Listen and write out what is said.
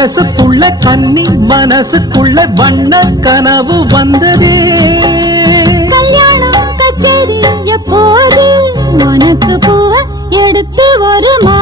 வயசுக்குள்ள கன்னி மனசுக்குள்ள வண்ண கனவு வந்ததே. கல்யாணம் கச்சேரி எப்போது உனக்கு பூவ எடுத்து வருமா